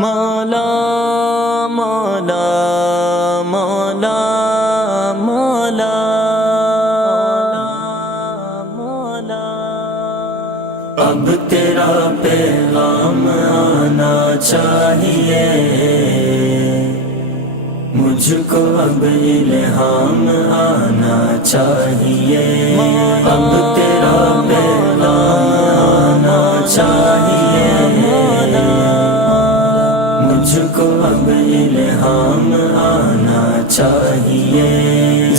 مولا مولا مولا مولا مولا اب تیرا پیغام آنا چاہیے، مجھ کو اب الہام آنا چاہیے، اب تیرا پیغام آنا چاہیے، مجھ کو اب الہام آنا چاہیے۔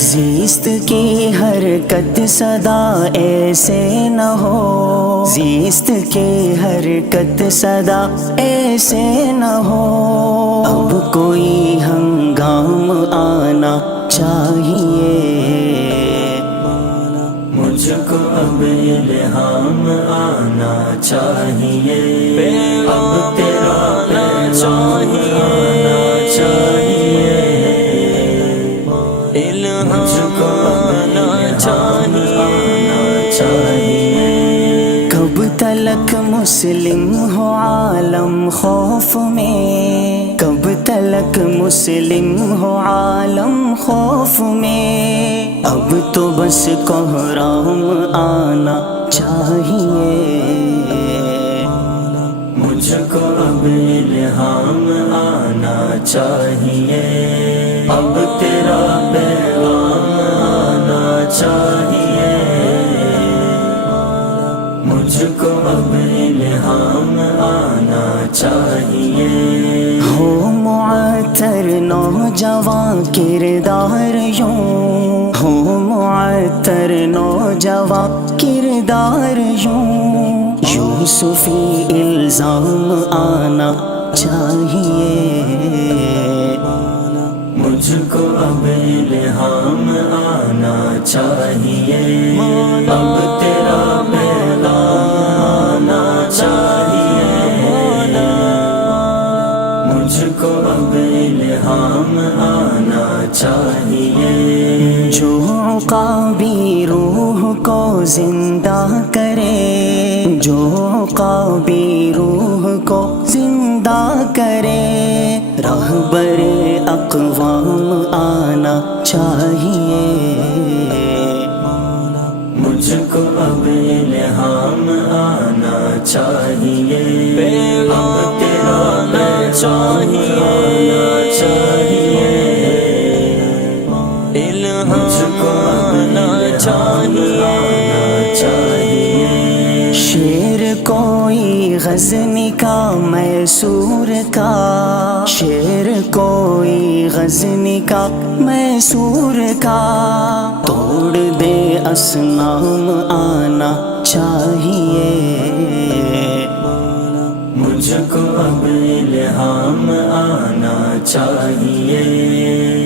زیست کی حرکت صدا ایسے نہ ہو، زیست کی حرکت صدا ایسے نہ ہو، اب کوئی ہنگام آنا چاہیے، مجھ کو اب الہام آنا چاہیے، اب تیرا پیغام آنا چاہیے، مجھ کو آنا چاہیے۔ کب تلک مسلم ہو عالم خوف میں، کب تلک مسلم ہو عالم خوف میں، اب تو بس کوہرام آنا چاہیے، مجھ کو اب الہام آنا چاہیے، اب تیرا پیغام آنا چاہیے، مجھ کو اب الہام آنا چاہیے۔ ہو معطر نوجوان کردار یوں، ہو معطر نوجوان کردار یوں، یوسفی الزام آنا چاہیے، مجھ کو اب الہام آنا چاہیے، اب تیرا پیغام آنا چاہیے، مجھ کو اب الہام آنا چاہیے۔ جو عقابی روح کو زندہ کرے، جو عقابی روح کو زندہ کرے، رہبر اقوام آنا چاہیے، مجھ کو اب الہام آنا چاہیے، اب تیرا پیغام آنا چاہیے، مجھ کو اب الہام آنا چاہیے۔ شیر کوئی غزنی کا میسور کا، شیر کوئی غزنی کا میسور کا، توڑ دے اصنام آنا چاہیے، مجھ کو اب الہام آنا چاہیے،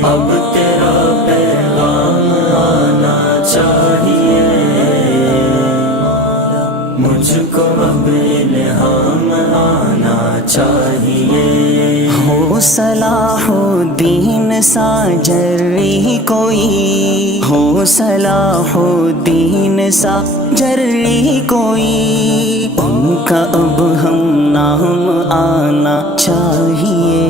اب تیرا پیغام آنا چاہیے، مجھ کو اب الہام آنا چاہیے۔ ہو صلاح الدین سا جری کوئی، ہو صلاح الدین سا جری کوئی، ان کا اب ہم نام آنا چاہیے،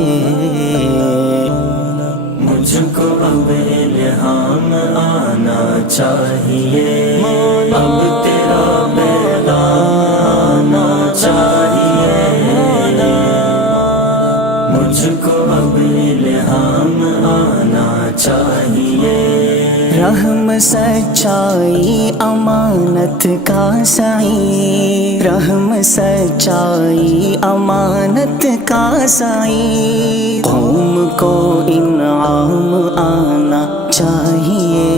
مجھ کو اب الہام آنا چاہیے، اب تیرا پیغام آنا چاہیے، مجھ کو اب الہام آنا چاہیے۔ رحم سچائی امانت کا سعی، رحم سچائی امانت کا سعی، قوم کو انعام آنا چاہیے،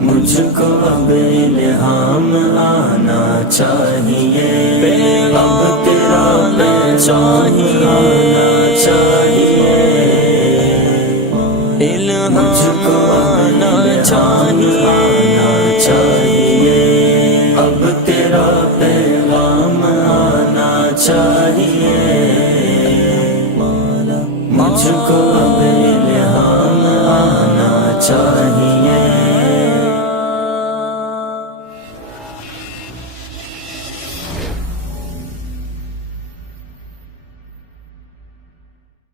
مجھ کو اب الہام آنا چاہیے، اب تیرا پیغام آنا چاہیے، مجھ کو آنا چاہیے، اب تیرا پیغام آنا چاہیے، مجھ کو اب الہام آنا چاہیے۔